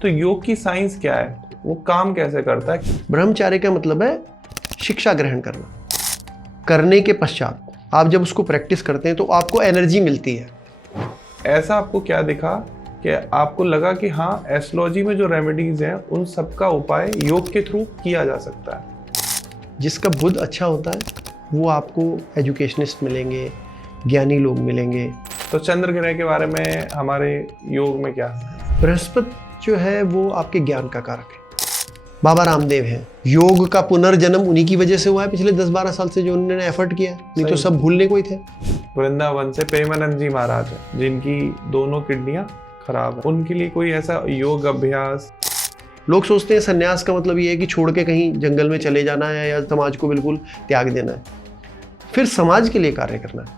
तो योग की साइंस क्या है, वो काम कैसे करता है? ब्रह्मचार्य का मतलब है शिक्षा ग्रहण करना। करने के पश्चात आप जब उसको प्रैक्टिस करते हैं तो आपको एनर्जी मिलती है। ऐसा आपको क्या दिखा कि आपको लगा कि हाँ, एस्ट्रोलॉजी में जो रेमेडीज हैं उन सबका उपाय योग के थ्रू किया जा सकता है? जिसका बुद्ध अच्छा होता है वो आपको एजुकेशनिस्ट मिलेंगे, ज्ञानी लोग मिलेंगे। तो चंद्र ग्रह के बारे में हमारे योग में क्या है? बृहस्पति जो है वो आपके ज्ञान का कारक है। बाबा रामदेव हैं, योग का पुनर्जन्म उन्हीं की वजह से हुआ है पिछले 10-12 साल से, जो उन्होंने एफर्ट किया है, नहीं तो सब भूलने को ही थे। वृंदावन से प्रेमानंद जी महाराज हैं, जिनकी दोनों किडनियां खराब है, उनके लिए कोई ऐसा योग अभ्यास? लोग सोचते हैं सन्यास का मतलब ये है कि छोड़ के कहीं जंगल में चले जाना है या समाज को बिल्कुल त्याग देना है, फिर समाज के लिए कार्य करना है।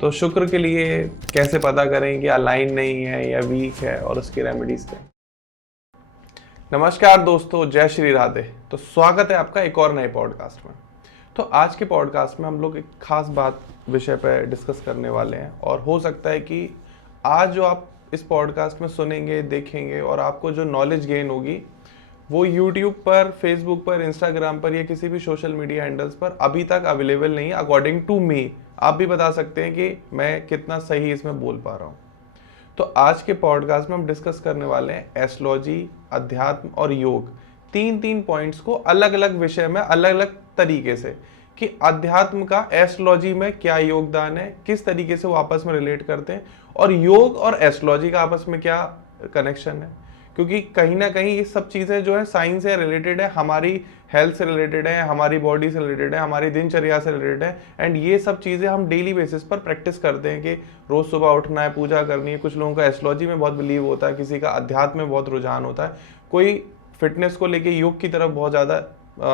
तो शुक्र के लिए कैसे पता करें कि अलाइन नहीं है या वीक है, और उसकी रेमेडीज क्या? नमस्कार दोस्तों, जय श्री राधे। तो स्वागत है आपका एक और नए पॉडकास्ट में। तो आज के पॉडकास्ट में हम लोग एक खास बात विषय पर डिस्कस करने वाले हैं, और हो सकता है कि आज जो आप इस पॉडकास्ट में सुनेंगे, देखेंगे, और आपको जो नॉलेज गेन होगी वो यूट्यूब पर, फेसबुक पर, इंस्टाग्राम पर या किसी भी सोशल मीडिया हैंडल्स पर अभी तक अवेलेबल नहीं है। अकॉर्डिंग टू मी, आप भी बता सकते हैं कि मैं कितना सही इसमें बोल पा रहा हूँ। तो आज के पॉडकास्ट में हम डिस्कस करने वाले हैं एस्ट्रोलॉजी, अध्यात्म और योग, तीन पॉइंट्स को अलग अलग विषय में अलग अलग तरीके से, कि अध्यात्म का एस्ट्रोलॉजी में क्या योगदान है, किस तरीके से वो आपस में रिलेट करते हैं, और योग और एस्ट्रोलॉजी का आपस में क्या कनेक्शन है। क्योंकि कहीं ना कहीं ये सब चीज़ें जो है साइंस से रिलेटेड है, हमारी हेल्थ से रिलेटेड है, हमारी बॉडी से रिलेटेड है, हमारी दिनचर्या से रिलेटेड है। एंड ये सब चीज़ें हम डेली बेसिस पर प्रैक्टिस करते हैं कि रोज़ सुबह उठना है, पूजा करनी है। कुछ लोगों का एस्ट्रोलॉजी में बहुत बिलीव होता है, किसी का अध्यात्म में बहुत रुझान होता है, कोई फिटनेस को लेके योग की तरफ बहुत ज़्यादा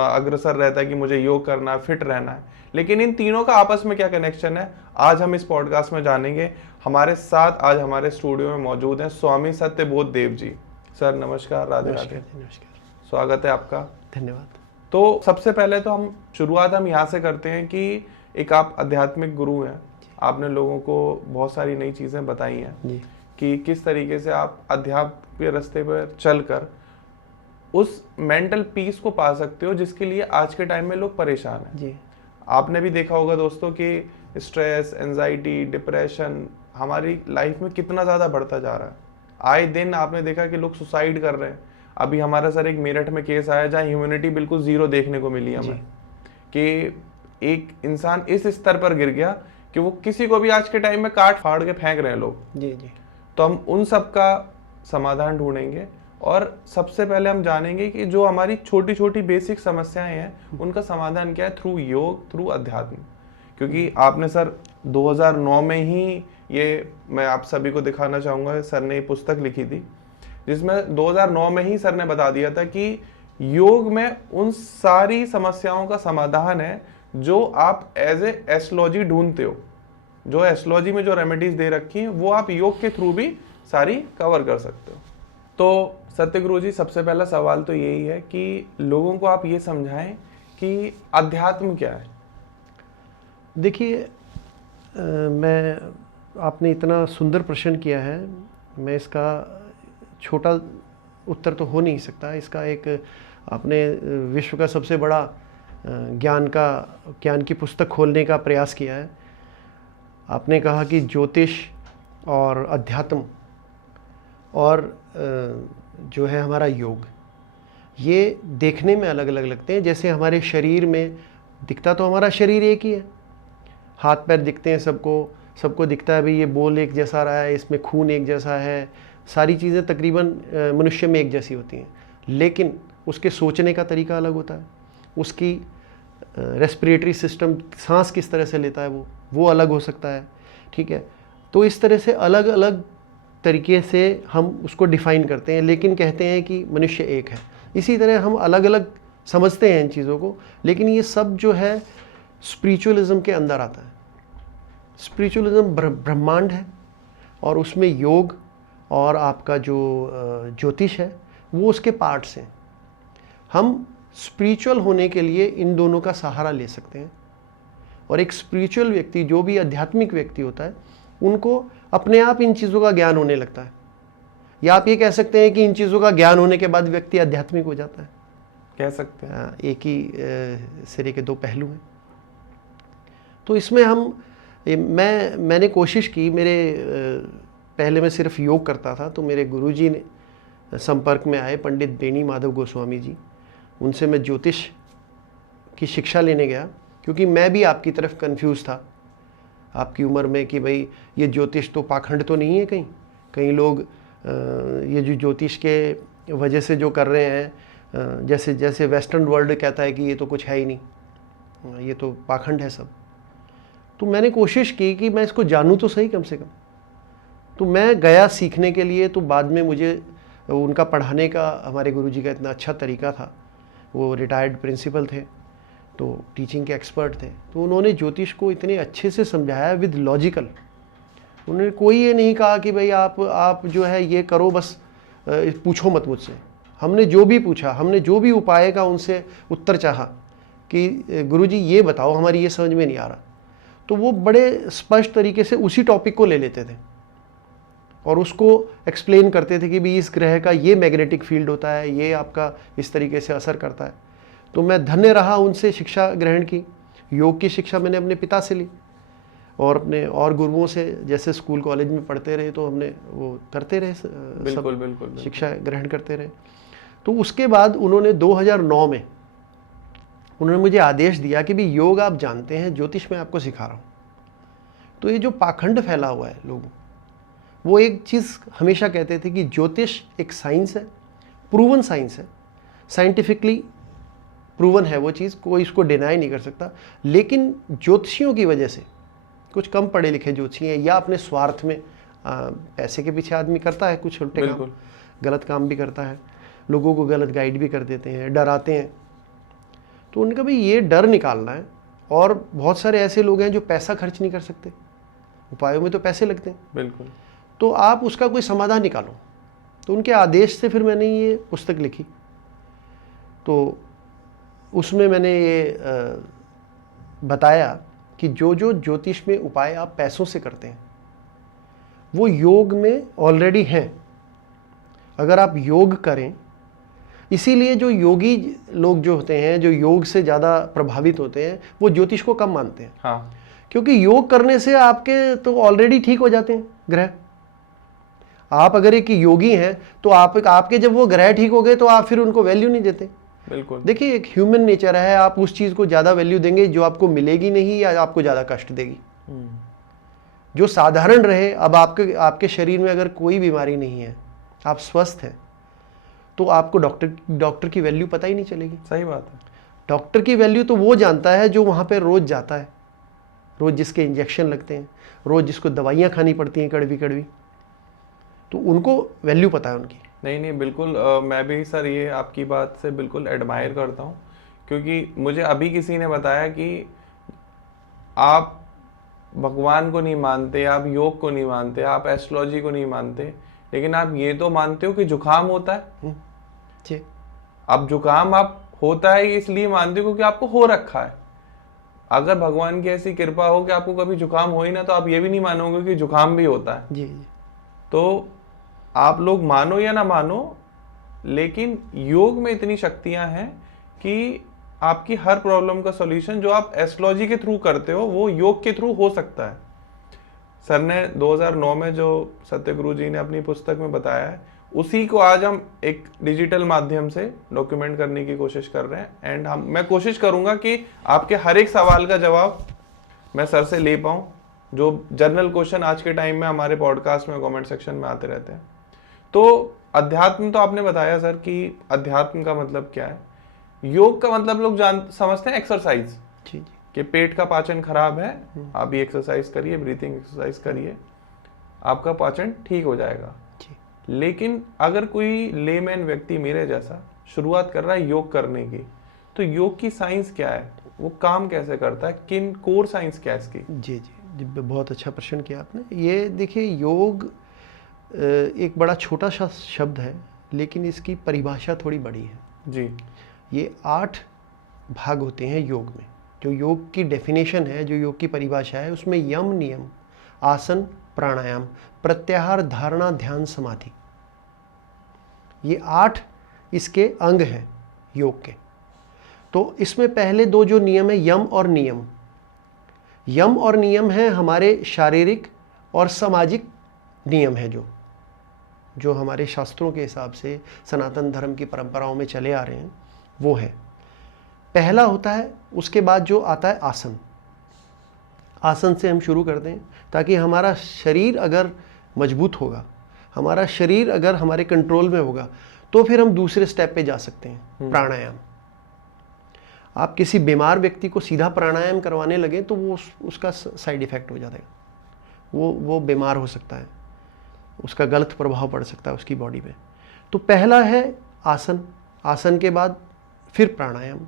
अग्रसर रहता है कि मुझे योग करना है, फिट रहना है। लेकिन इन तीनों का आपस में क्या कनेक्शन है, आज हम इस पॉडकास्ट में जानेंगे। हमारे साथ आज हमारे स्टूडियो में मौजूद हैं स्वामी सत्यबोध देव जी। सर नमस्कार, राधे राधे। नमस्कार, स्वागत है आपका। धन्यवाद। तो सबसे पहले तो हम शुरुआत यहाँ से करते हैं कि एक आप आध्यात्मिक गुरु हैं, आपने लोगों को बहुत सारी नई चीज़ें बताई हैं जी। कि किस तरीके से आप अध्यात्म के रास्ते पर चलकर उस मेंटल पीस को पा सकते हो जिसके लिए आज के टाइम में लोग परेशान हैं। जी। आपने भी देखा होगा दोस्तों कि स्ट्रेस, एंजाइटी, डिप्रेशन हमारी लाइफ में कितना ज़्यादा बढ़ता जा रहा है। आए दिन आपने देखा कि लोग सुसाइड कर रहे हैं। अभी हमारा सर एक मेरठ में केस आया जहाँ ह्यूमैनिटी बिल्कुल जीरो देखने को मिली हमें, कि एक इंसान इस स्तर पर गिर गया कि वो किसी को भी आज के टाइम में काट फाड़ के फेंक रहे हैं लोग। जी जी। तो हम उन सब का समाधान ढूंढेंगे, और सबसे पहले हम जानेंगे कि जो हमारी छोटी छोटी बेसिक समस्याएं हैं उनका समाधान क्या है, थ्रू योग, थ्रू अध्यात्म। क्योंकि आपने सर 2009 में ही ये, मैं आप सभी को दिखाना चाहूँगा, सर ने ये पुस्तक लिखी थी जिसमें 2009 में ही सर ने बता दिया था कि योग में उन सारी समस्याओं का समाधान है जो आप एज ए एस्ट्रोलॉजी ढूंढते हो। जो एस्ट्रोलॉजी में जो रेमेडीज दे रखी हैं वो आप योग के थ्रू भी सारी कवर कर सकते हो। तो सत्यगुरु जी, सबसे पहला सवाल तो यही है कि लोगों को आप ये समझाएं कि अध्यात्म क्या है। देखिए, आपने इतना सुंदर प्रश्न किया है, मैं इसका छोटा उत्तर तो हो नहीं सकता। इसका एक, आपने विश्व का सबसे बड़ा ज्ञान की पुस्तक खोलने का प्रयास किया है। आपने कहा कि ज्योतिष और अध्यात्म और जो है हमारा योग, ये देखने में अलग अलग लगते हैं। जैसे हमारे शरीर में दिखता तो हमारा शरीर एक ही है, हाथ पैर दिखते हैं सबको दिखता है भाई ये बोल एक जैसा रहा है, इसमें खून एक जैसा है, सारी चीज़ें तकरीबन मनुष्य में एक जैसी होती हैं। लेकिन उसके सोचने का तरीका अलग होता है, उसकी रेस्पिरेटरी सिस्टम, सांस किस तरह से लेता है वो अलग हो सकता है। ठीक है, तो इस तरह से अलग अलग तरीके से हम उसको डिफ़ाइन करते हैं, लेकिन कहते हैं कि मनुष्य एक है। इसी तरह हम अलग अलग समझते हैं इन चीज़ों को, लेकिन ये सब जो है स्पिरिचुअलिज्म के अंदर आता है। स्पिरिचुअलिज्म ब्रह्मांड है, और उसमें योग और आपका जो ज्योतिष है वो उसके पार्ट्स हैं। हम स्पिरिचुअल होने के लिए इन दोनों का सहारा ले सकते हैं, और एक स्पिरिचुअल व्यक्ति, जो भी आध्यात्मिक व्यक्ति होता है, उनको अपने आप इन चीज़ों का ज्ञान होने लगता है। या आप ये कह सकते हैं कि इन चीज़ों का ज्ञान होने के बाद व्यक्ति आध्यात्मिक हो जाता है। कह सकते हैं। एक ही सिरे के दो पहलू हैं। तो इसमें मैंने कोशिश की, पहले मैं सिर्फ योग करता था, तो मेरे गुरुजी ने संपर्क में आए, पंडित बेनी माधव गोस्वामी जी। उनसे मैं ज्योतिष की शिक्षा लेने गया, क्योंकि मैं भी आपकी तरफ कंफ्यूज था आपकी उम्र में कि भाई ये ज्योतिष तो पाखंड तो नहीं है कहीं। कई लोग ये जो ज्योतिष के वजह से जो कर रहे हैं, जैसे जैसे वेस्टर्न वर्ल्ड कहता है कि ये तो कुछ है ही नहीं, ये तो पाखंड है सब। तो मैंने कोशिश की कि मैं इसको जानूं तो सही कम से कम। तो मैं गया सीखने के लिए। तो बाद में मुझे उनका पढ़ाने का, हमारे गुरुजी का इतना अच्छा तरीका था, वो रिटायर्ड प्रिंसिपल थे, तो टीचिंग के एक्सपर्ट थे। तो उन्होंने ज्योतिष को इतने अच्छे से समझाया विद लॉजिकल। उन्होंने कोई ये नहीं कहा कि भाई आप जो है ये करो, बस पूछो मत मुझसे। हमने जो भी पूछा, हमने जो भी उपाय का उनसे उत्तर चाहा कि गुरुजी ये बताओ, हमारी ये समझ में नहीं आ रहा, तो वो बड़े स्पष्ट तरीके से उसी टॉपिक को ले लेते थे और उसको एक्सप्लेन करते थे कि भी इस ग्रह का ये मैग्नेटिक फील्ड होता है, ये आपका इस तरीके से असर करता है। तो मैं धन्य रहा उनसे शिक्षा ग्रहण की। योग की शिक्षा मैंने अपने पिता से ली और अपने और गुरुओं से, जैसे स्कूल कॉलेज में पढ़ते रहे तो हमने वो करते रहे, बिल्कुल, बिल्कुल। शिक्षा ग्रहण करते रहे। तो उसके बाद उन्होंने 2009 में उन्होंने मुझे आदेश दिया कि भी योग आप जानते हैं, ज्योतिष मैं आपको सिखा रहा हूँ। तो ये जो पाखंड फैला हुआ है लोगों, वो एक चीज़ हमेशा कहते थे कि ज्योतिष एक साइंस है, प्रूवन साइंस है, साइंटिफिकली प्रूवन है वो चीज़, कोई इसको डिनाई नहीं कर सकता। लेकिन ज्योतिषियों की वजह से, कुछ कम पढ़े लिखे ज्योतिषी हैं या अपने स्वार्थ में, पैसे के पीछे आदमी करता है कुछ उल्टे काम, गलत काम भी करता है, लोगों को गलत गाइड भी कर देते हैं, डराते हैं। तो उनका भाई ये डर निकालना है। और बहुत सारे ऐसे लोग हैं जो पैसा खर्च नहीं कर सकते, उपायों में तो पैसे लगते हैं, बिल्कुल। तो आप उसका कोई समाधान निकालो। तो उनके आदेश से फिर मैंने ये पुस्तक लिखी। तो उसमें मैंने ये बताया कि जो जो ज्योतिष में उपाय आप पैसों से करते हैं वो योग में ऑलरेडी हैं। अगर आप योग करें, इसीलिए जो योगी लोग जो होते हैं, जो योग से ज़्यादा प्रभावित होते हैं, वो ज्योतिष को कम मानते हैं। हाँ। क्योंकि योग करने से आपके तो ऑलरेडी ठीक हो जाते हैं ग्रह। आप अगर एक योगी हैं तो आपके जब वो ग्रह ठीक हो गए तो आप फिर उनको वैल्यू नहीं देते। बिल्कुल। देखिए, एक ह्यूमन नेचर है, आप उस चीज़ को ज़्यादा वैल्यू देंगे जो आपको मिलेगी नहीं या आपको ज़्यादा कष्ट देगी। जो साधारण रहे, अब आपके शरीर में अगर कोई बीमारी नहीं है, आप स्वस्थ हैं, तो आपको डॉक्टर की वैल्यू पता ही नहीं चलेगी। सही बात है। डॉक्टर की वैल्यू तो वो जानता है जो वहाँ पे रोज जाता है, रोज जिसके इंजेक्शन लगते हैं, रोज जिसको दवाइयाँ खानी पड़ती हैं कड़वी कड़वी, तो उनको वैल्यू पता है उनकी। नहीं, बिल्कुल। मैं भी सर ये आपकी बात से बिल्कुल एडमायर करता हूँ, क्योंकि मुझे अभी किसी ने बताया कि आप भगवान को नहीं मानते, आप योग को नहीं मानते, आप एस्ट्रोलॉजी को नहीं मानते, लेकिन आप ये तो मानते हो कि जुकाम होता है। जी। अब जुकाम आप होता है इसलिए मानते हो क्योंकि आपको हो रखा है। अगर भगवान की ऐसी कृपा हो कि आपको कभी जुकाम हो ही ना, तो आप ये भी नहीं मानोगे कि जुकाम भी होता है। जी। तो आप लोग मानो या ना मानो, लेकिन योग में इतनी शक्तियां हैं कि आपकी हर प्रॉब्लम का सॉल्यूशन जो आप एस्ट्रोलॉजी के थ्रू करते हो वो योग के थ्रू हो सकता है। सर ने 2009 में जो सत्यगुरु जी ने अपनी पुस्तक में बताया है, उसी को आज हम एक डिजिटल माध्यम से डॉक्यूमेंट करने की कोशिश कर रहे हैं। एंड मैं कोशिश करूंगा कि आपके हर एक सवाल का जवाब मैं सर से ले पाऊं। जो जनरल क्वेश्चन आज के टाइम में हमारे पॉडकास्ट में कमेंट सेक्शन में आते रहते हैं। तो अध्यात्म तो आपने बताया सर कि अध्यात्म का मतलब क्या है। योग का मतलब लोग समझते हैं एक्सरसाइज, कि पेट का पाचन खराब है, आप ये एक्सरसाइज करिए, ब्रीथिंग एक्सरसाइज करिए, आपका पाचन ठीक हो जाएगा। लेकिन अगर कोई लेमैन व्यक्ति मेरे जैसा शुरुआत कर रहा है योग करने की, तो योग की साइंस क्या है, वो काम कैसे करता है, किन कोर साइंस क्या है इसकी? जी, बहुत अच्छा प्रश्न किया आपने। ये देखिए, योग एक बड़ा छोटा सा शब्द है, लेकिन इसकी परिभाषा थोड़ी बड़ी है। जी। ये 8 भाग होते हैं योग में। जो योग की डेफिनेशन है, जो योग की परिभाषा है, उसमें यम, नियम, आसन, प्राणायाम, प्रत्याहार, धारणा, ध्यान, समाधि, ये 8 इसके अंग हैं योग के। तो इसमें पहले 2 जो नियम है, यम और नियम। यम और नियम है हमारे शारीरिक और सामाजिक नियम है, जो हमारे शास्त्रों के हिसाब से सनातन धर्म की परंपराओं में चले आ रहे हैं, वो है। पहला होता है, उसके बाद जो आता है आसन। आसन से हम शुरू करते हैं ताकि हमारा शरीर अगर मजबूत होगा, हमारा शरीर अगर हमारे कंट्रोल में होगा, तो फिर हम दूसरे स्टेप पे जा सकते हैं, प्राणायाम। आप किसी बीमार व्यक्ति को सीधा प्राणायाम करवाने लगे तो वो उसका साइड इफेक्ट हो जाता है, वो बीमार हो सकता है, उसका गलत प्रभाव पड़ सकता है उसकी बॉडी पे। तो पहला है आसन, आसन के बाद फिर प्राणायाम,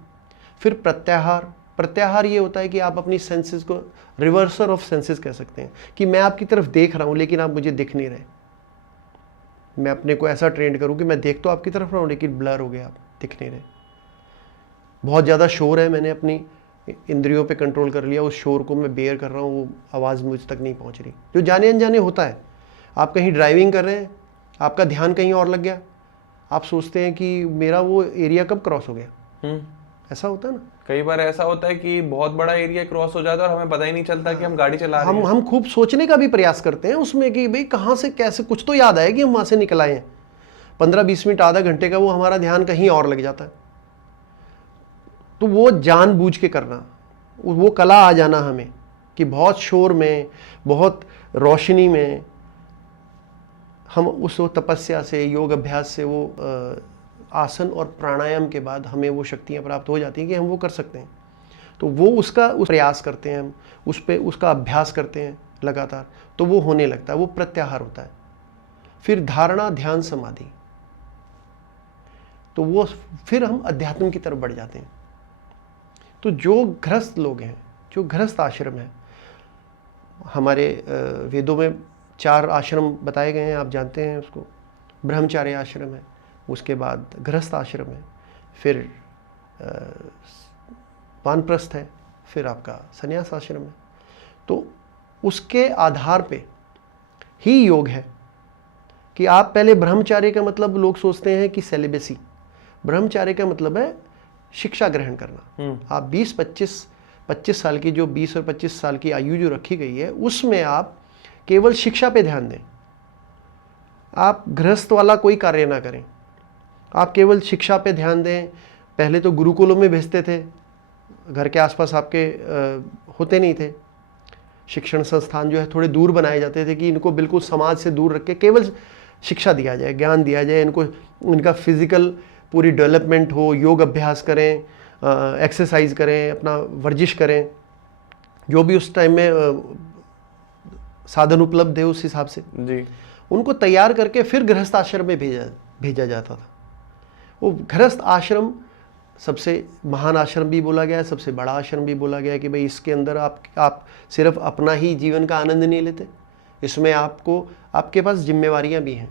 फिर प्रत्याहार। प्रत्याहार ये होता है कि आप अपनी सेंसेस को, रिवर्सल ऑफ सेंसेस कह सकते हैं, कि मैं आपकी तरफ देख रहा हूँ लेकिन आप मुझे दिख नहीं रहे। मैं अपने को ऐसा ट्रेंड करूँ कि मैं देख तो आपकी तरफ रहा हूँ लेकिन ब्लर हो गया, आप दिख नहीं रहे। बहुत ज़्यादा शोर है, मैंने अपनी इंद्रियों पे कंट्रोल कर लिया, उस शोर को मैं बेयर कर रहा हूँ, वो आवाज़ मुझ तक नहीं पहुँच रही। जो जाने अनजाने होता है, आप कहीं ड्राइविंग कर रहे हैं, आपका ध्यान कहीं और लग गया, आप सोचते हैं कि मेरा वो एरिया कब क्रॉस हो गया। ऐसा होता है ना, कई बार ऐसा होता है कि बहुत बड़ा एरिया क्रॉस हो जाता है और हमें पता ही नहीं चलता कि हम गाड़ी चला रहे हैं। हम खूब सोचने का भी प्रयास करते हैं उसमें कि भाई कहाँ से कैसे, कुछ तो याद आए कि हम वहाँ से निकल आए हैं। 15-20 मिनट, आधा घंटे का वो हमारा ध्यान कहीं और लग जाता है। तो वो जानबूझ के करना, वो कला आ जाना हमें कि बहुत शोर में, बहुत रोशनी में हम उस तपस्या से, योग अभ्यास से, वो आसन और प्राणायाम के बाद हमें वो शक्तियाँ प्राप्त हो जाती हैं कि हम वो कर सकते हैं। तो वो उसका प्रयास करते हैं हम, उसका अभ्यास करते हैं लगातार, तो वो होने लगता है, वो प्रत्याहार होता है। फिर धारणा, ध्यान, समाधि, तो वो फिर हम अध्यात्म की तरफ बढ़ जाते हैं। तो जो गृहस्थ लोग हैं, जो गृहस्थ आश्रम है, हमारे वेदों में 4 आश्रम बताए गए हैं, आप जानते हैं उसको। ब्रह्मचार्य आश्रम है, उसके बाद गृहस्थ आश्रम है, फिर वानप्रस्थ है, फिर आपका संन्यास आश्रम है। तो उसके आधार पे ही योग है कि आप पहले ब्रह्मचार्य का मतलब लोग सोचते हैं कि सेलिबेसी। ब्रह्मचार्य का मतलब है शिक्षा ग्रहण करना। आप 25 साल की, जो 20 और 25 साल की आयु जो रखी गई है, उसमें आप केवल शिक्षा पे ध्यान दें। आप गृहस्थ वाला कोई कार्य ना करें, आप केवल शिक्षा पे ध्यान दें। पहले तो गुरुकुलों में भेजते थे, घर के आसपास आपके होते नहीं थे। शिक्षण संस्थान जो है थोड़े दूर बनाए जाते थे कि इनको बिल्कुल समाज से दूर रख के केवल शिक्षा दिया जाए, ज्ञान दिया जाए, इनको इनका फिजिकल पूरी डेवलपमेंट हो, योग अभ्यास करें, एक्सरसाइज करें, अपना वर्जिश करें, जो भी उस टाइम में साधन उपलब्ध है उस हिसाब से जी, उनको तैयार करके फिर गृहस्थ आश्रम में भेजा जाता था। वो गृहस्थ आश्रम सबसे महान आश्रम भी बोला गया है, सबसे बड़ा आश्रम भी बोला गया है कि भाई इसके अंदर आप सिर्फ अपना ही जीवन का आनंद नहीं लेते, इसमें आपके पास जिम्मेवारियां भी हैं।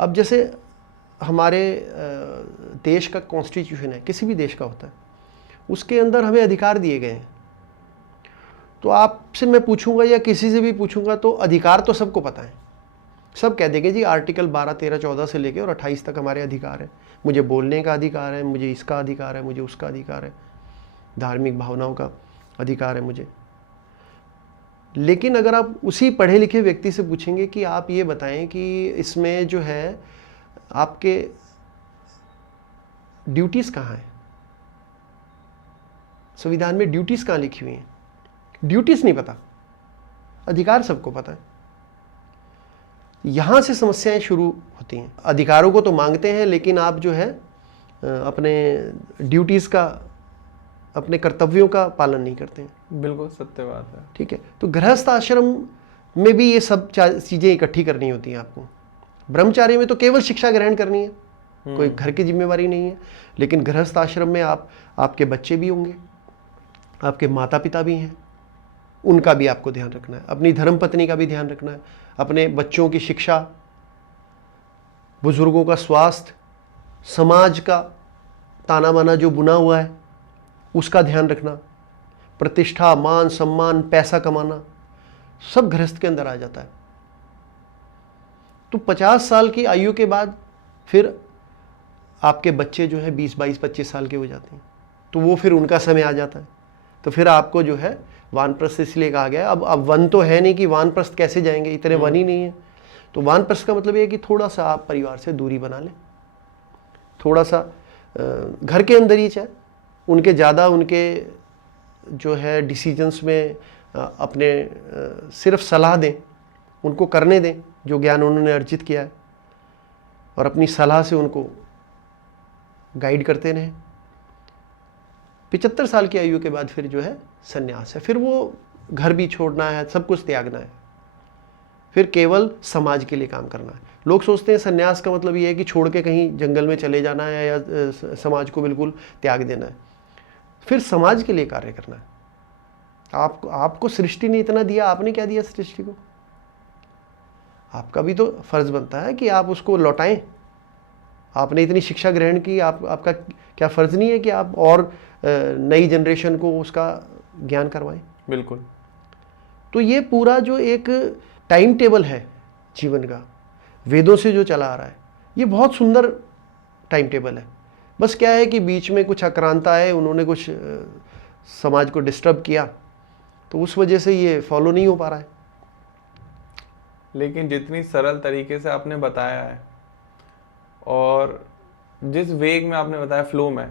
अब जैसे हमारे देश का कॉन्स्टिट्यूशन है, किसी भी देश का होता है, उसके अंदर हमें अधिकार दिए गए हैं। तो आपसे मैं पूछूंगा या किसी से भी पूछूंगा तो अधिकार तो सबको पता है, सब कह देंगे जी आर्टिकल 12, 13, 14 से लेके और 28 तक हमारे अधिकार है। मुझे बोलने का अधिकार है, मुझे इसका अधिकार है, मुझे उसका अधिकार है, धार्मिक भावनाओं का अधिकार है मुझे। लेकिन अगर आप उसी पढ़े लिखे व्यक्ति से पूछेंगे कि आप ये बताएं कि इसमें जो है आपके ड्यूटीज कहाँ हैं, संविधान में ड्यूटीज कहाँ लिखी हुई हैं, ड्यूटीज नहीं पता, अधिकार सबको पता है। यहां से समस्याएं शुरू होती हैं। अधिकारों को तो मांगते हैं लेकिन आप जो है अपने ड्यूटीज का, अपने कर्तव्यों का पालन नहीं करते हैं। बिल्कुल सत्य बात है। ठीक है, तो गृहस्थ आश्रम में भी ये सब चीजें इकट्ठी करनी होती हैं आपको। ब्रह्मचार्य में तो केवल शिक्षा ग्रहण करनी है, कोई घर की जिम्मेवारी नहीं है। लेकिन गृहस्थ आश्रम में आपके बच्चे भी होंगे, आपके माता पिता भी हैं, उनका भी आपको ध्यान रखना है, अपनी धर्मपत्नी का भी ध्यान रखना है, अपने बच्चों की शिक्षा, बुजुर्गों का स्वास्थ्य, समाज का ताना बाना जो बुना हुआ है उसका ध्यान रखना, प्रतिष्ठा, मान सम्मान, पैसा कमाना, सब गृहस्थ के अंदर आ जाता है। तो 50 साल की आयु के बाद फिर आपके बच्चे जो है 20, 22, 25 साल के हो जाते हैं, तो वो फिर उनका समय आ जाता है। तो फिर आपको जो है वानप्रस्थ इसलिए कहा गया है। अब वन तो है नहीं कि वानप्रस्थ कैसे जाएंगे, इतने वन ही नहीं है। तो वानप्रस्थ का मतलब ये है कि थोड़ा सा आप परिवार से दूरी बना लें, थोड़ा सा घर के अंदर ही, चाहे उनके ज़्यादा उनके जो है डिसीजंस में अपने सिर्फ सलाह दें, उनको करने दें जो ज्ञान उन्होंने अर्जित किया है, और अपनी सलाह से उनको गाइड करते रहें। 75 साल की आयु के बाद फिर जो है संन्यास है, फिर वो घर भी छोड़ना है, सब कुछ त्यागना है, फिर केवल समाज के लिए काम करना है। लोग सोचते हैं संन्यास का मतलब ये है कि छोड़ के कहीं जंगल में चले जाना है या समाज को बिल्कुल त्याग देना है। फिर समाज के लिए कार्य करना है। आपको सृष्टि ने इतना दिया, आपने क्या दिया सृष्टि को? आपका भी तो फर्ज बनता है कि आप उसको लौटाएं। आपने इतनी शिक्षा ग्रहण की, आपका क्या फर्ज नहीं है कि आप और नई जनरेशन को उसका ज्ञान करवाएं? बिल्कुल। तो ये पूरा जो एक टाइम टेबल है जीवन का, वेदों से जो चला आ रहा है, ये बहुत सुंदर टाइम टेबल है। बस क्या है कि बीच में कुछ आक्रांता है, उन्होंने कुछ समाज को डिस्टर्ब किया, तो उस वजह से ये फॉलो नहीं हो पा रहा है। लेकिन जितनी सरल तरीके से आपने बताया है और जिस वेग में आपने बताया, फ्लो में,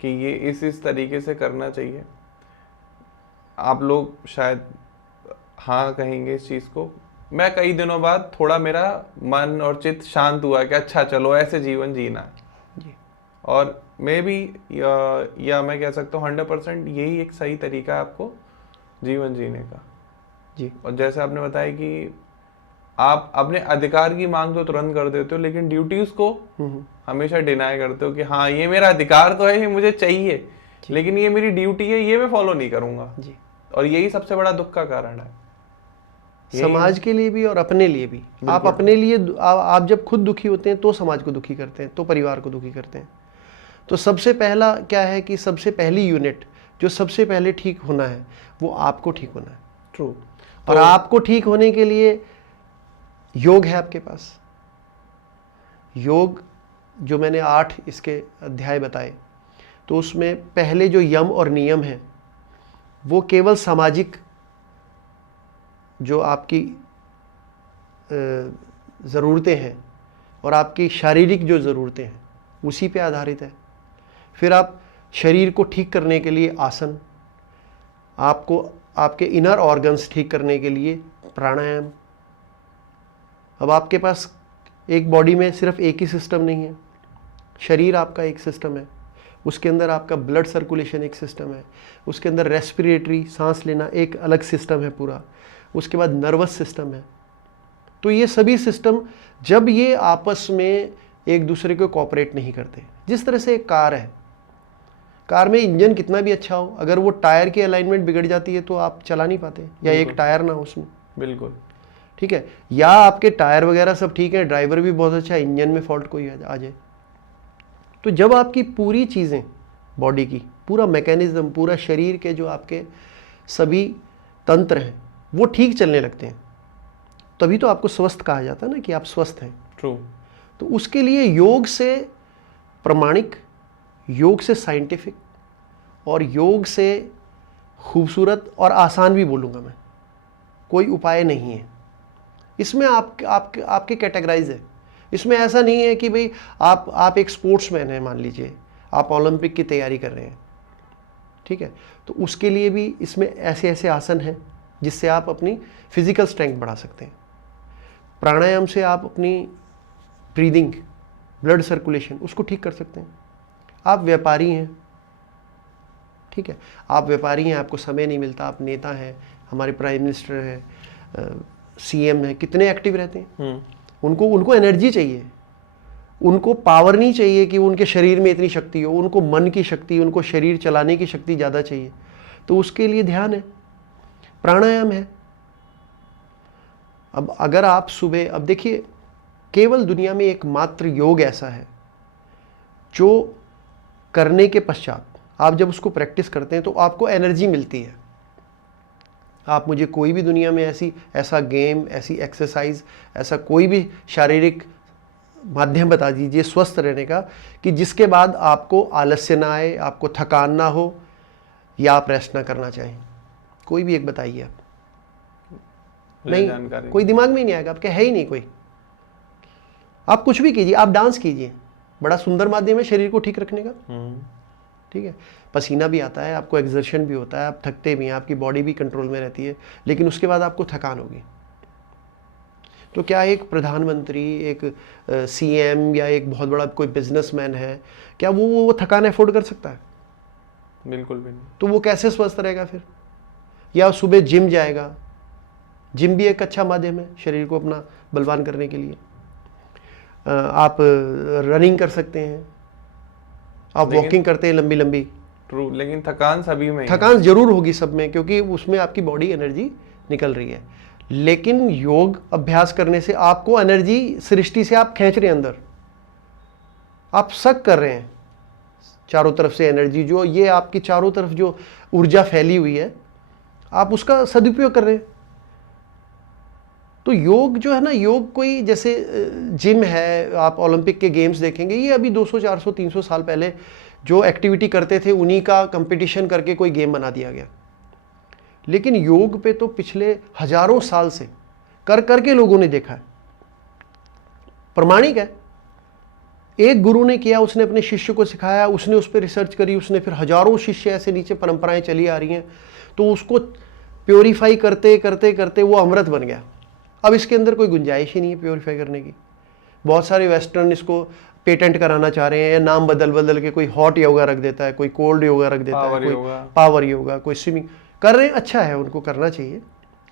कि ये इस तरीके से करना चाहिए, आप लोग शायद हाँ कहेंगे इस चीज़ को। मैं कई दिनों बाद थोड़ा मेरा मन और चित्त शांत हुआ कि अच्छा चलो ऐसे जीवन जीना है जी। और मे भी या मैं कह सकता हूँ 100% यही एक सही तरीका है आपको जीवन जीने का। जी। और जैसे आपने बताया कि आप अपने अधिकार की मांग तो तुरंत कर देते हो, लेकिन ड्यूटीज को हमेशा डिनाई करते हो कि हाँ ये मेरा अधिकार तो है, ये मुझे चाहिए, लेकिन ये मेरी ड्यूटी है, ये मैं फॉलो नहीं करूंगा जी। और यही सबसे बड़ा दुख का कारण है, समाज के लिए भी और अपने लिए भी। आप अपने लिए आप जब खुद दुखी होते हैं तो समाज को दुखी करते हैं, तो परिवार को दुखी करते हैं। तो सबसे पहला क्या है कि सबसे पहली यूनिट जो सबसे पहले ठीक होना है वो आपको ठीक होना है। ट्रू। और आपको ठीक होने के लिए योग है आपके पास। योग जो मैंने 8 इसके अध्याय बताए, तो उसमें पहले जो यम और नियम है वो केवल सामाजिक जो आपकी ज़रूरतें हैं और आपकी शारीरिक जो ज़रूरतें हैं उसी पे आधारित है। फिर आप शरीर को ठीक करने के लिए आसन, आपको आपके इनर ऑर्गन्स ठीक करने के लिए प्राणायाम। अब आपके पास एक बॉडी में सिर्फ एक ही सिस्टम नहीं है, शरीर आपका एक सिस्टम है, उसके अंदर आपका ब्लड सर्कुलेशन एक सिस्टम है, उसके अंदर रेस्पिरेटरी सांस लेना एक अलग सिस्टम है पूरा, उसके बाद नर्वस सिस्टम है। तो ये सभी सिस्टम जब ये आपस में एक दूसरे को कोऑपरेट नहीं करते, जिस तरह से एक कार है, कार में इंजन कितना भी अच्छा हो, अगर वो टायर की अलाइनमेंट बिगड़ जाती है तो आप चला नहीं पाते, या एक टायर ना हो उसमें। बिल्कुल ठीक है, या आपके टायर वगैरह सब ठीक है, ड्राइवर भी बहुत अच्छा है, इंजन में फॉल्ट कोई आ जाए। तो जब आपकी पूरी चीज़ें, बॉडी की पूरा मैकेनिज्म, पूरा शरीर के जो आपके सभी तंत्र हैं वो ठीक चलने लगते हैं, तभी तो आपको स्वस्थ कहा जाता है ना, कि आप स्वस्थ हैं। ट्रू। तो उसके लिए योग से प्रमाणिक, योग से साइंटिफिक और योग से खूबसूरत और आसान भी बोलूँगा मैं, कोई उपाय नहीं है। इसमें आपके कैटेगराइज है। इसमें ऐसा नहीं है कि भाई आप एक स्पोर्ट्समैन हैं, मान लीजिए आप ओलंपिक की तैयारी कर रहे हैं, ठीक है, तो उसके लिए भी इसमें ऐसे ऐसे आसन हैं जिससे आप अपनी फिजिकल स्ट्रेंथ बढ़ा सकते हैं। प्राणायाम से आप अपनी ब्रीदिंग, ब्लड सर्कुलेशन उसको ठीक कर सकते हैं। आप व्यापारी हैं, ठीक है, आप व्यापारी हैं, आपको समय नहीं मिलता, आप नेता हैं, हमारे प्राइम मिनिस्टर हैं, सीएम हैं, कितने एक्टिव रहते हैं। उनको एनर्जी चाहिए, उनको पावर नहीं चाहिए कि उनके शरीर में इतनी शक्ति हो, उनको मन की शक्ति, उनको शरीर चलाने की शक्ति ज़्यादा चाहिए। तो उसके लिए ध्यान है, प्राणायाम है। अब अगर आप सुबह, अब देखिए केवल दुनिया में एकमात्र योग ऐसा है जो करने के पश्चात आप जब उसको प्रैक्टिस करते हैं तो आपको एनर्जी मिलती है। आप मुझे कोई भी दुनिया में ऐसा गेम, ऐसी एक्सरसाइज, ऐसा कोई भी शारीरिक माध्यम बता दीजिए स्वस्थ रहने का, कि जिसके बाद आपको आलस्य ना आए, आपको थकान ना हो, या आप रेस्ट ना करना चाहें। कोई भी एक बताइए आप। नहीं, जानकारी कोई दिमाग में ही नहीं आएगा, आपके है ही नहीं कोई। आप कुछ भी कीजिए, आप डांस कीजिए, बड़ा सुंदर माध्यम है शरीर को ठीक रखने का। ठीक है, पसीना भी आता है, आपको एक्सर्शन भी होता है, आप थकते भी हैं, आपकी बॉडी भी कंट्रोल में रहती है, लेकिन उसके बाद आपको थकान होगी। तो क्या एक प्रधानमंत्री, एक सीएम या एक बहुत बड़ा कोई बिजनेसमैन है, क्या वो थकान अफोर्ड कर सकता है? बिल्कुल भी नहीं। तो वो कैसे स्वस्थ रहेगा फिर? या सुबह जिम जाएगा, जिम भी एक अच्छा माध्यम है शरीर को अपना बलवान करने के लिए। आप रनिंग कर सकते हैं, आप वॉकिंग करते हैं लंबी लंबी। ट्रू, लेकिन थकान सभी में ही थकान जरूर होगी सब में, क्योंकि उसमें आपकी बॉडी एनर्जी निकल रही है। लेकिन योग अभ्यास करने से आपको एनर्जी सृष्टि से आप खींच रहे हैं अंदर, आप सक कर रहे हैं चारों तरफ से एनर्जी, जो ये आपकी चारों तरफ जो ऊर्जा फैली हुई है, आप उसका सदुपयोग कर रहे हैं। तो योग जो है ना, योग कोई जैसे जिम है, आप ओलंपिक के गेम्स देखेंगे, ये अभी 200 400 300 साल पहले जो एक्टिविटी करते थे उन्हीं का कंपटीशन करके कोई गेम बना दिया गया। लेकिन योग पे तो पिछले हजारों साल से कर करके लोगों ने देखा है, प्रमाणिक है। एक गुरु ने किया, उसने अपने शिष्य को सिखाया, उसने उस पर रिसर्च करी, उसने फिर हजारों शिष्य ऐसे नीचे परंपराएं चली आ रही हैं, तो उसको प्योरीफाई करते करते करते वो अमृत बन गया। अब इसके अंदर कोई गुंजाइश ही नहीं है प्योरीफाई करने की। बहुत सारे वेस्टर्न इसको पेटेंट कराना चाह रहे हैं, या नाम बदल बदल के कोई हॉट योगा रख देता है, कोई कोल्ड योगा रख देता है, कोई पावर योगा, कोई स्विमिंग कर रहे हैं। अच्छा है, उनको करना चाहिए,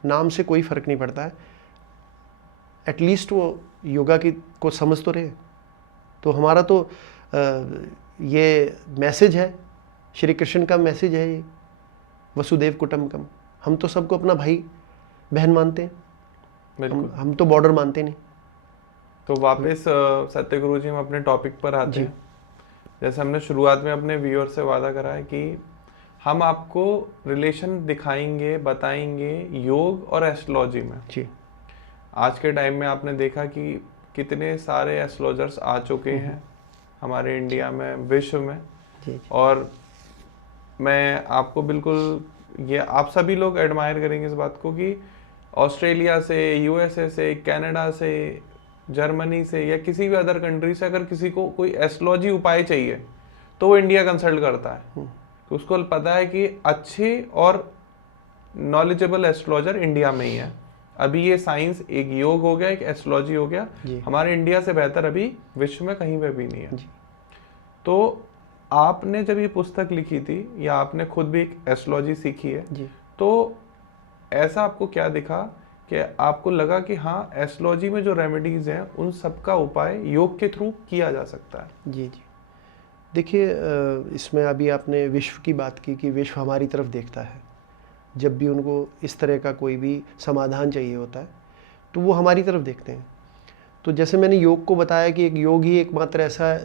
नाम से कोई फर्क नहीं पड़ता है, एटलीस्ट वो योगा की को समझ तो रहे। तो हमारा तो ये मैसेज है, श्री कृष्ण का मैसेज है ये, वसुदेव कुटुंबकम। हम तो सबको अपना भाई बहन मानते हैं, हम तो बॉर्डर मानते नहीं। तो वापस सत्यगुरु जी हम अपने टॉपिक पर आते हैं। जैसे हमने शुरुआत में अपने व्यूअर से वादा करा है कि हम आपको रिलेशन दिखाएंगे, बताएंगे योग और एस्ट्रोलॉजी में। जी। आज के टाइम में आपने देखा कि कितने सारे एस्ट्रोलॉजर्स आ चुके हैं हमारे इंडिया में, विश्व में। जी। और मैं आपको बिल्कुल, ये आप सभी लोग एडमायर करेंगे इस बात को कि ऑस्ट्रेलिया से, यूएसए से, कनाडा से, जर्मनी से या किसी भी अदर कंट्री से अगर किसी को कोई एस्ट्रोलॉजी उपाय चाहिए तो वो इंडिया कंसल्ट करता है। तो उसको पता है कि अच्छे और नॉलेजेबल एस्ट्रोलॉजर इंडिया में ही है। अभी ये साइंस, एक योग हो गया, एक एस्ट्रोलॉजी हो गया, हमारे इंडिया से बेहतर अभी विश्व में कहीं पे भी नहीं है। तो आपने जब ये पुस्तक लिखी थी, या आपने खुद भी एक एस्ट्रोलॉजी सीखी है, तो ऐसा आपको क्या दिखा कि आपको लगा कि हाँ, एस्ट्रोलॉजी में जो रेमेडीज हैं उन सबका उपाय योग के थ्रू किया जा सकता है? जी। देखिए, इसमें अभी आपने विश्व की बात की कि विश्व हमारी तरफ देखता है। जब भी उनको इस तरह का कोई भी समाधान चाहिए होता है तो वो हमारी तरफ देखते हैं। तो जैसे मैंने योग को बताया कि एक योग ही एकमात्र ऐसा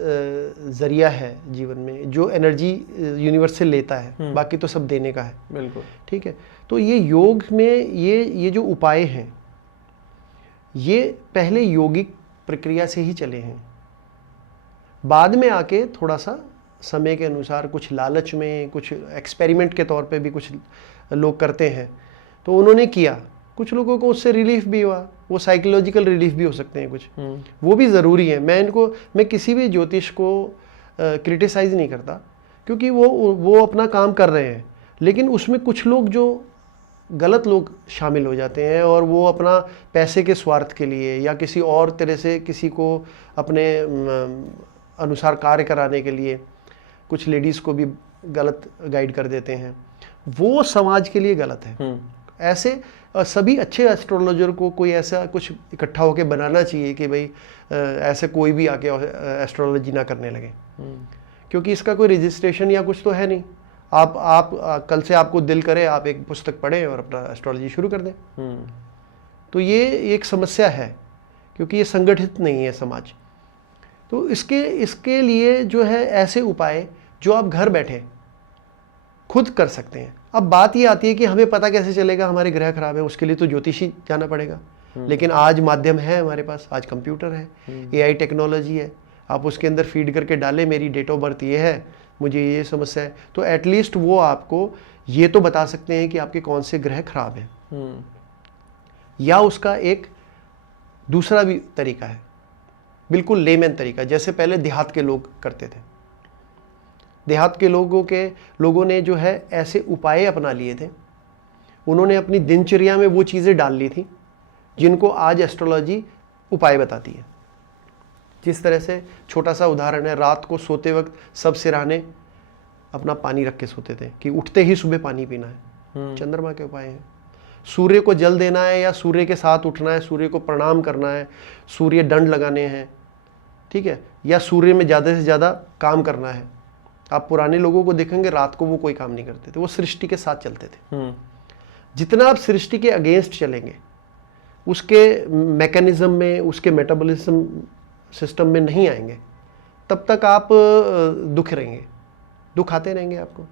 ज़रिया है जीवन में जो एनर्जी यूनिवर्स से लेता है, बाकी तो सब देने का है। बिल्कुल ठीक है। तो ये योग में ये जो उपाय हैं, ये पहले यौगिक प्रक्रिया से ही चले हैं। बाद में आके थोड़ा सा समय के अनुसार कुछ लालच में, कुछ एक्सपेरिमेंट के तौर पे भी कुछ लोग करते हैं, तो उन्होंने किया, कुछ लोगों को उससे रिलीफ भी हुआ, वो साइकोलॉजिकल रिलीफ भी हो सकते हैं कुछ, वो भी ज़रूरी है। मैं किसी भी ज्योतिष को क्रिटिसाइज़ नहीं करता, क्योंकि वो अपना काम कर रहे हैं, लेकिन उसमें कुछ लोग जो गलत लोग शामिल हो जाते हैं और वो अपना पैसे के स्वार्थ के लिए या किसी और तरह से किसी को अपने अनुसार कार्य कराने के लिए कुछ लेडीज़ को भी गलत गाइड कर देते हैं, वो समाज के लिए गलत है। ऐसे सभी अच्छे एस्ट्रोलॉजर को कोई ऐसा कुछ इकट्ठा होकर बनाना चाहिए कि भाई ऐसे कोई भी आके एस्ट्रोलॉजी ना करने लगे, क्योंकि इसका कोई रजिस्ट्रेशन या कुछ तो है नहीं। आप कल से आपको दिल करे आप एक पुस्तक पढ़ें और अपना एस्ट्रोलॉजी शुरू कर दें। तो ये एक समस्या है, क्योंकि ये संगठित नहीं है समाज। तो इसके लिए जो है ऐसे उपाय जो आप घर बैठे खुद कर सकते हैं। अब बात ये आती है कि हमें पता कैसे चलेगा हमारे ग्रह खराब है, उसके लिए तो ज्योतिषी जाना पड़ेगा। लेकिन आज माध्यम है हमारे पास, आज कंप्यूटर है, AI टेक्नोलॉजी है, आप उसके अंदर फीड करके डालें मेरी डेट ऑफ बर्थ ये है, मुझे ये समस्या है, तो एटलीस्ट वो आपको ये तो बता सकते हैं कि आपके कौन से ग्रह खराब हैं। या उसका एक दूसरा भी तरीका है, बिल्कुल लेमैन तरीका, जैसे पहले देहात के लोग करते थे। देहात के लोगों ने जो है ऐसे उपाय अपना लिए थे, उन्होंने अपनी दिनचर्या में वो चीज़ें डाल ली थी जिनको आज एस्ट्रोलॉजी उपाय बताती है। जिस तरह से छोटा सा उदाहरण है, रात को सोते वक्त सब सिरहाने अपना पानी रख के सोते थे कि उठते ही सुबह पानी पीना है, चंद्रमा के उपाय हैं। सूर्य को जल देना है या सूर्य के साथ उठना है, सूर्य को प्रणाम करना है, सूर्य दंड लगाने हैं, ठीक है, या सूर्य में ज़्यादा से ज़्यादा काम करना है। आप पुराने लोगों को देखेंगे रात को वो कोई काम नहीं करते थे, वो सृष्टि के साथ चलते थे। जितना आप सृष्टि के अगेंस्ट चलेंगे, उसके मैकेनिज्म में, उसके मेटाबॉलिज्म सिस्टम में नहीं आएंगे, तब तक आप दुख रहेंगे, दुख आते रहेंगे आपको।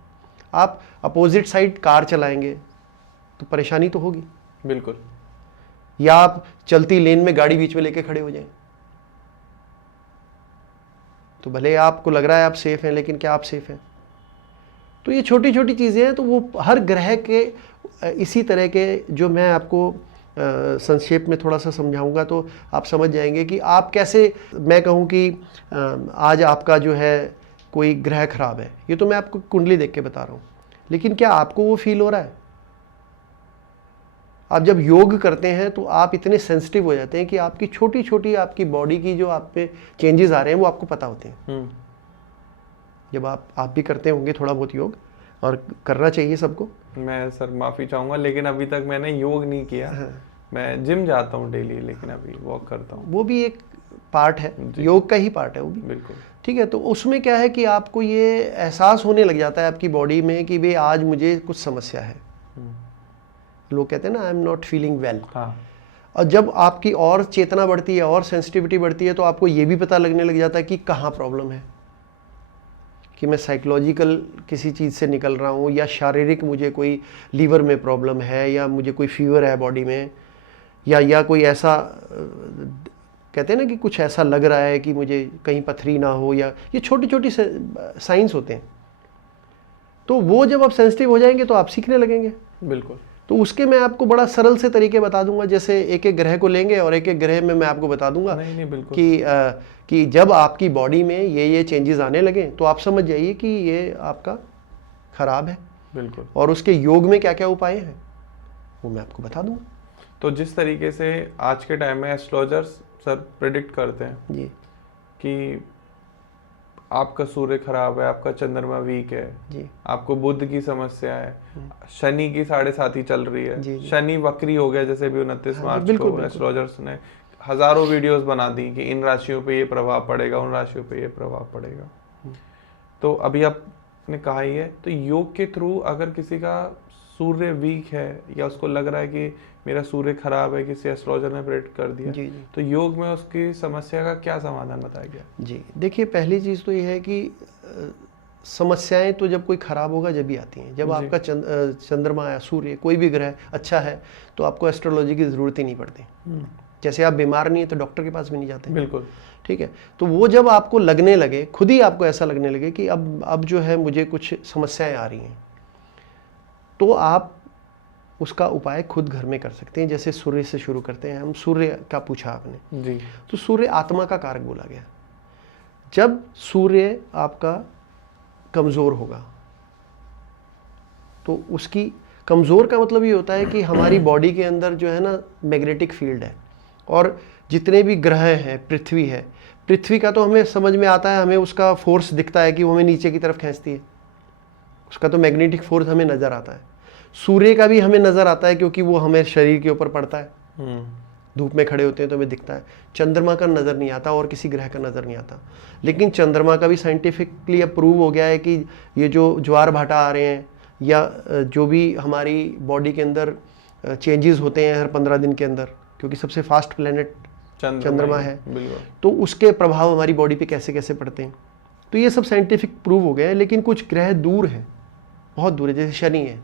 आप अपोजिट साइड कार चलाएंगे तो परेशानी तो होगी, बिल्कुल। या आप चलती लेन में गाड़ी बीच में लेके खड़े हो जाएं, तो भले आपको लग रहा है आप सेफ हैं, लेकिन क्या आप सेफ हैं? तो ये छोटी छोटी चीज़ें हैं, तो वो हर ग्रह के इसी तरह के, जो मैं आपको संक्षेप में थोड़ा सा समझाऊंगा तो आप समझ जाएंगे कि आप कैसे, मैं कहूँ कि आज आपका जो है कोई ग्रह खराब है, ये तो मैं आपको कुंडली देख के बता रहा हूँ, लेकिन क्या आपको वो फील हो रहा है? आप जब योग करते हैं तो आप इतने सेंसिटिव हो जाते हैं कि आपकी छोटी छोटी आपकी बॉडी की जो आप पे चेंजेस आ रहे हैं वो आपको पता होते हैं। जब आप भी करते होंगे थोड़ा बहुत योग, और करना चाहिए सबको। मैं सर माफ़ी चाहूँगा, लेकिन अभी तक मैंने योग नहीं किया। मैं जिम जाता हूँ डेली, लेकिन अभी वॉक करता हूँ। वो भी एक पार्ट है, योग का ही पार्ट है वो भी, बिल्कुल। ठीक है। तो उसमें क्या है कि आपको ये एहसास होने लग जाता है आपकी बॉडी में कि भाई आज मुझे कुछ समस्या है। लोग कहते हैं ना, I am not feeling well. और जब आपकी और चेतना बढ़ती है और सेंसिटिविटी बढ़ती है, तो आपको ये भी पता लगने लग जाता है कि कहाँ प्रॉब्लम है, कि मैं साइकोलॉजिकल किसी चीज़ से निकल रहा हूँ, या शारीरिक मुझे कोई लीवर में प्रॉब्लम है, या मुझे कोई फीवर है बॉडी में, या कोई ऐसा कहते हैं ना कि कुछ ऐसा लग रहा है कि मुझे कहीं पथरी ना हो, या ये छोटी छोटी साइंस होते हैं। तो वो जब आप सेंसिटिव हो जाएंगे तो आप सीखने लगेंगे। बिल्कुल। तो उसके मैं आपको बड़ा सरल से तरीके बता दूंगा, जैसे एक एक ग्रह को लेंगे और एक एक ग्रह में मैं आपको बता दूंगा नहीं, बिल्कुल। कि जब आपकी बॉडी में ये चेंजेस आने लगे तो आप समझ जाइए कि ये आपका खराब है। बिल्कुल। और उसके योग में क्या क्या उपाय हैं वो मैं आपको बता दूंगा। तो जिस तरीके से आज के टाइम में एस्ट्रोलॉजर्स सर प्रेडिक्ट करते हैं जी कि आपका सूर्य खराब है, आपका चंद्रमा वीक है जी, आपको बुध की समस्या है, शनि की 7.5 चल रही है, जी, जी। शनि वक्री हो गया जैसे भी 29 मार्च बिल्कुल, को बिल्कुल। एस्ट्रोलॉजर्स ने हजारों वीडियोस बना दी कि इन राशियों पे ये प्रभाव पड़ेगा, उन राशियों पे ये प्रभाव पड़ेगा। तो अभी आपने कहा ही है, तो योग के थ्रू अगर किसी का सूर्य वीक है या उसको लग रहा है कि मेरा सूर्य खराब है, किसी एस्ट्रोलॉजर ने प्रेडिक्ट कर दिया, जी जी तो योग में उसकी समस्या का क्या समाधान बताया गया? जी, देखिए पहली चीज़ तो ये है कि समस्याएं तो जब कोई खराब होगा जब भी आती हैं। जब आपका चंद्रमा या सूर्य कोई भी ग्रह अच्छा है तो आपको एस्ट्रोलॉजी की ज़रूरत ही नहीं पड़ती। जैसे आप बीमार नहीं है तो डॉक्टर के पास भी नहीं जाते। बिल्कुल, ठीक है। तो वो जब आपको लगने लगे, खुद ही आपको ऐसा लगने लगे कि अब जो है मुझे कुछ समस्याएं आ रही हैं, तो आप उसका उपाय खुद घर में कर सकते हैं। जैसे सूर्य से शुरू करते हैं हम। सूर्य का पूछा आपने जी। तो सूर्य आत्मा का कारक बोला गया। जब सूर्य आपका कमज़ोर होगा तो उसकी कमज़ोर का मतलब ये होता है कि हमारी बॉडी के अंदर जो है ना मैग्नेटिक फील्ड है, और जितने भी ग्रह हैं, पृथ्वी है, पृथ्वी का तो हमें समझ में आता है, हमें उसका फोर्स दिखता है कि वो हमें नीचे की तरफ खींचती है, उसका तो मैग्नेटिक फोर्स हमें नज़र आता है। सूर्य का भी हमें नज़र आता है क्योंकि वो हमें शरीर के ऊपर पड़ता है, धूप में खड़े होते हैं तो हमें दिखता है। चंद्रमा का नज़र नहीं आता और किसी ग्रह का नज़र नहीं आता। लेकिन चंद्रमा का भी साइंटिफिकली अप्रूव हो गया है कि ये जो ज्वार भाटा आ रहे हैं या जो भी हमारी बॉडी के अंदर चेंजेस होते हैं हर 15 दिन के अंदर, क्योंकि सबसे फास्ट प्लेनेट चंद्रमा है, तो उसके प्रभाव हमारी बॉडी पे कैसे कैसे पड़ते हैं, तो ये सब साइंटिफिक प्रूव हो गए हैं। लेकिन कुछ ग्रह दूर हैं, बहुत दूर है, जैसे शनि है,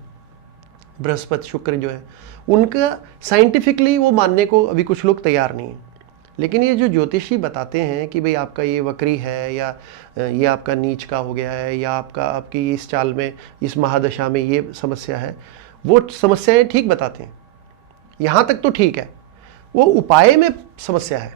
बृहस्पति, शुक्र जो है उनका साइंटिफिकली वो मानने को अभी कुछ लोग तैयार नहीं हैं। लेकिन ये जो ज्योतिषी बताते हैं कि भाई आपका ये वक्री है, या ये आपका नीच का हो गया है, या आपकी इस चाल में, इस महादशा में ये समस्या है, वो समस्याएं ठीक बताते हैं, यहाँ तक तो ठीक है। वो उपाय में समस्या है।